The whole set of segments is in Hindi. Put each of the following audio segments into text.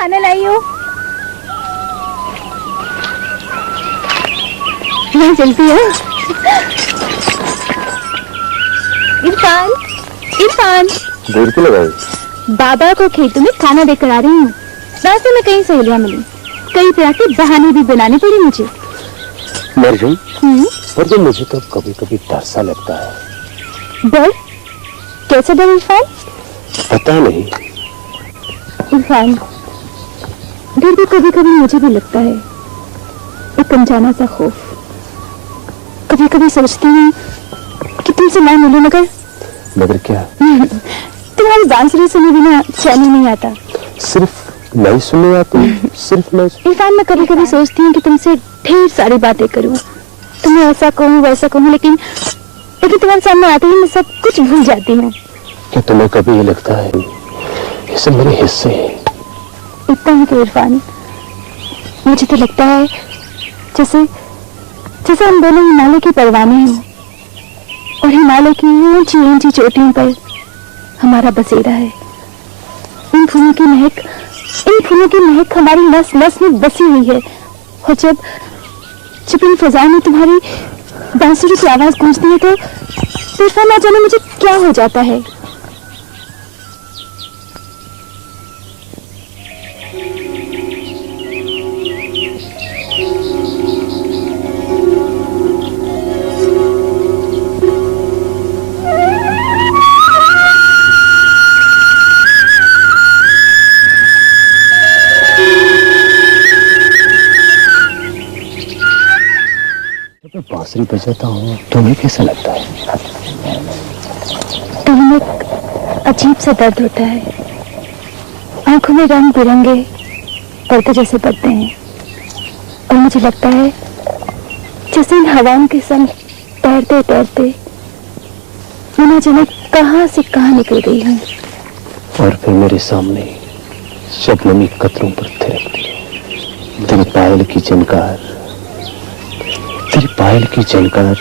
खाना लाई हो। मैं चलती हूँ। इरफान, इरफान। देर क्यों लगाई? बाबा को खेतों में खाना देकर आ रही हूँ। रास्ते में कई सहेलियां मिली, कई तरह के बहाने भी बनाने पड़े मुझे। मरजुम, पर तो मुझे तो कभी कभी डर सा लगता है। डर? कैसे डर इरफान? पता नहीं। इरफान, डर भी कभी कभी मुझे भी लगता है, एक अनजाना सा खौफ। कभी कभी सोचती हूँ कि तुमसे ना मिलूं, मगर क्या? तुम्हारी बांसुरी सुने बिना चैन ही नहीं आता। सिर्फ नहीं सुनने आती, सिर्फ नहीं। इरफान, मैं कभी कभी सोचती हूँ कि तुमसे ढेर सारी बातें करूँ, तुम्हें ऐसा कहूँ वैसा कहूँ, लेकिन तुम्हारे सामने आते ही मैं सब कुछ भूल जाती हूँ। क्या तुम्हें कभी ये लगता है ये सब मेरे हिस्से हैं? इतना ही तो इरफान, मुझे तो लगता है जैसे जैसे हम दोनों हिमालय की परवाने हैं और हिमालय की ऊंची ऊंची चोटियों पर हमारा बसेरा है। इन फूलों की महक हमारी नस नस में बसी हुई है, और जब इन फजा में तुम्हारी बांसुरी की आवाज गूंजती है तो इरफान, ना जाने मुझे क्या हो जाता है। बांसुरी बजाता हूँ, तुम्हें कैसा लगता है? दिल में अजीब सा दर्द होता है, आंखों में रंग बिरंगे पर्दे जैसे पड़ते हैं, और मुझे लगता है जैसे इन हवाओं के संग तैरते तैरते मैं न जाने कहां से कहां निकल गई हूँ। और फिर मेरे सामने शबनमी कतरों पर थिरकती है। तेरी पायल की झनकार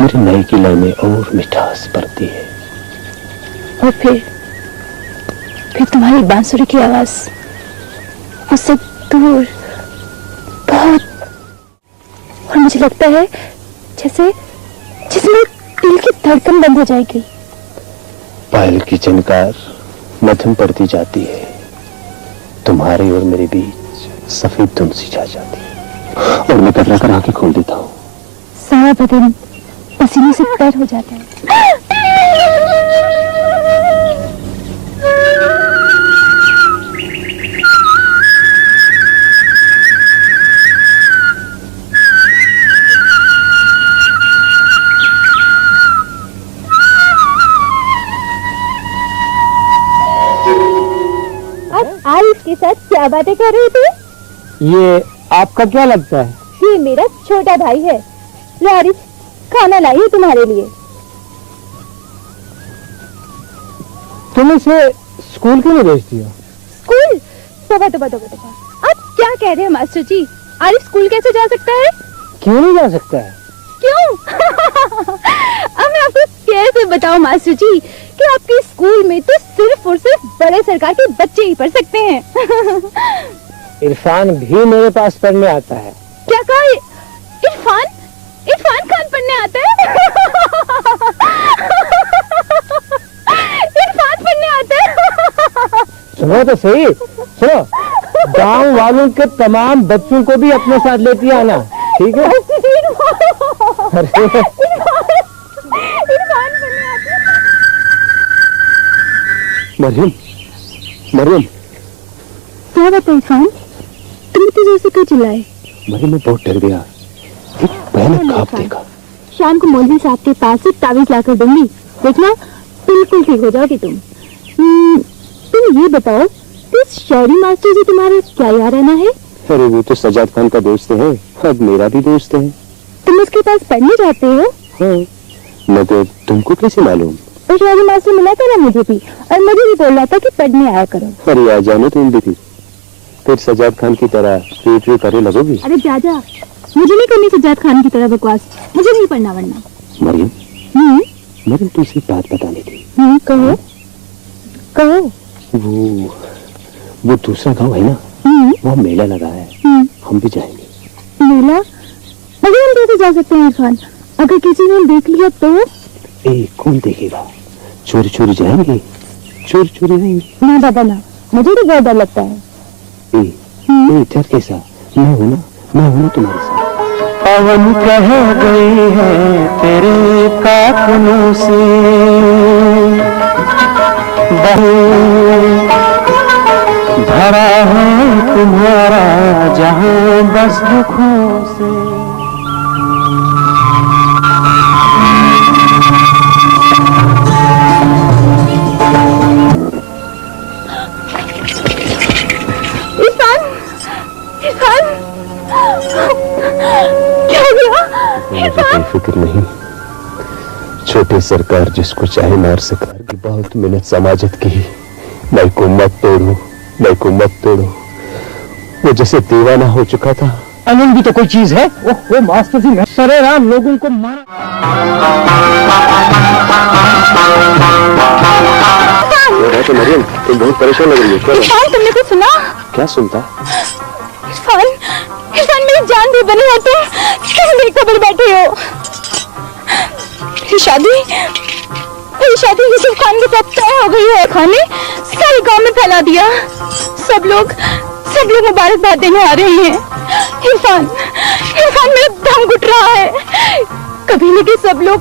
मेरी नई की लय में और मिठास भरती है। और फिर तुम्हारी बांसुरी की आवाज उससे दूर बहुत, और मुझे लगता है जैसे जिसमें दिल की धड़कन बंद हो जाएगी। पायल की झनकार मध्यम पड़ती जाती है, तुम्हारे और मेरे बीच सफेद धुन सी छा जाती है, और मैं कतरा कर आंखें खोल देता हूँ। सारा बदन पसीने से तर हो जाता है। अब आरिफ के साथ क्या बातें कर रहे थे? ये आपका क्या लगता है? ये मेरा छोटा भाई है। आरिफ, खाना लाई है तुम्हारे लिए। तुम इसे स्कूल क्यों नहीं भेजती हो? स्कूल? तोबा। आप क्या कह रहे हैं मास्टर जी? आरिफ स्कूल कैसे जा सकता है? क्यों नहीं जा सकता है? क्यों? अब मैं आपको कैसे बताऊं मास्टर जी कि आपके स्कूल में तो सिर्फ और सिर्फ बड़े सरकार के बच्चे ही पढ़ सकते हैं। इरफान भी मेरे पास पढ़ने आता है। क्या कहा? इरफान खान पढ़ने आता है? इरफान पढ़ने आता है? सुनो तो सही, सुनो। गांव वालों के तमाम बच्चों को भी अपने साथ लेती आना, ठीक है? इरफान पढ़ने आता है। मरियम, क्या बात है इरफान? तुम इतनी जोर से क्यों चिल्लाए? मरियम, मैं बहुत डर गया। एक भयानक ख्वाब देखा। शाम को मौलवी साहब के पास से तावीज लाकर दूंगी, देखना बिल्कुल ठीक हो जाओगी तुम। तुम ये बताओ, इस शहरी मास्टर जी तुम्हारा क्या यार रहना है? अरे वो तो सजाद खान का दोस्त है, अब मेरा भी दोस्त है। तुम उसके पास पढ़ने जाते हो? हाँ, मगर तुमको कैसे मालूम? वो शहरी मास्टर मिला था ना मुझे भी, और मुझे भी बोल रहा था कि पढ़ने आया करो। अरे आ जानो तुम भी, फिर सजाद खान की तरह पेट करने लगोगी। अरे जा, मुझे नहीं करनी सजाद खान की तरह बकवास, मुझे नहीं पढ़ना वरना। मरियम तुमसे बात बतानी थी। कहो। वो दूसरा गाँव है ना, वहाँ मेला लगा है, हम भी जाएंगे। मेला? मगर हम कैसे जा सकते हैं इरफान? अगर किसी ने देख लिया तो? कौन देखेगा? चोरी चोरी जाएंगे, चोरी चोरी नहीं। ना बाबा ना, मुझे तो बहुत डर लगता है। डर कैसा? मैं हूं ना तुम्हारे साथ। पवन कह गई है तेरे काकनों से, भरा है तुम्हारा जहां बस दुखों से। क्या हो गया? मुझे कोई फिक्र नहीं। छोटे सरकार जिसको चाहे मार सरकार की बहुत मेहनत समाजत की। मैं को मत तोड़ो। वो जैसे दीवाना हो चुका था। अनंत भी तो कोई चीज है। वो मास्टर जी सरे राम लोगों को मारा। तो मरियम तुम बहुत परेशान लग रही हो। क्या तुमने कुछ सुना? क्या सुनता? इरफान मेरी जान भी बनी हो तो क्यों नहीं खबर बैठे हो? ये शादी यूसुफ खान के साथ तय हो गई है। खान ने सारे गांव में फैला दिया। सब लोग मुबारकबाद देने आ रहे हैं। इरफान मेरा दम घुट रहा है। कभी नहीं कि सब लोग